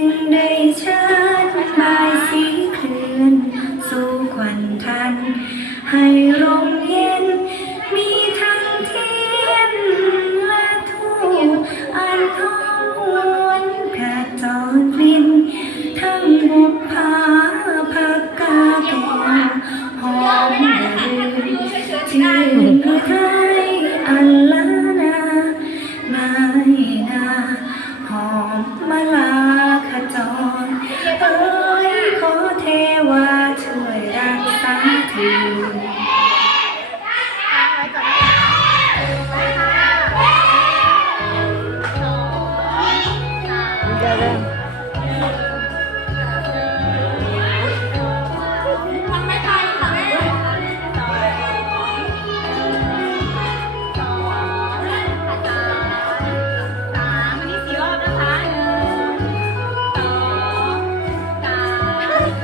งได้เชิญบายสีเคลื่อนสู่ขวัญทัน ให้ร่มเย็น มีทั้งเทียนและทูปอันหองหวนกระจรกลิ่นทั้งบุพภาพักกาแก้วหอมระรื่นชื่นเมื่อ ษาทีเดี๋ยวเริ่ม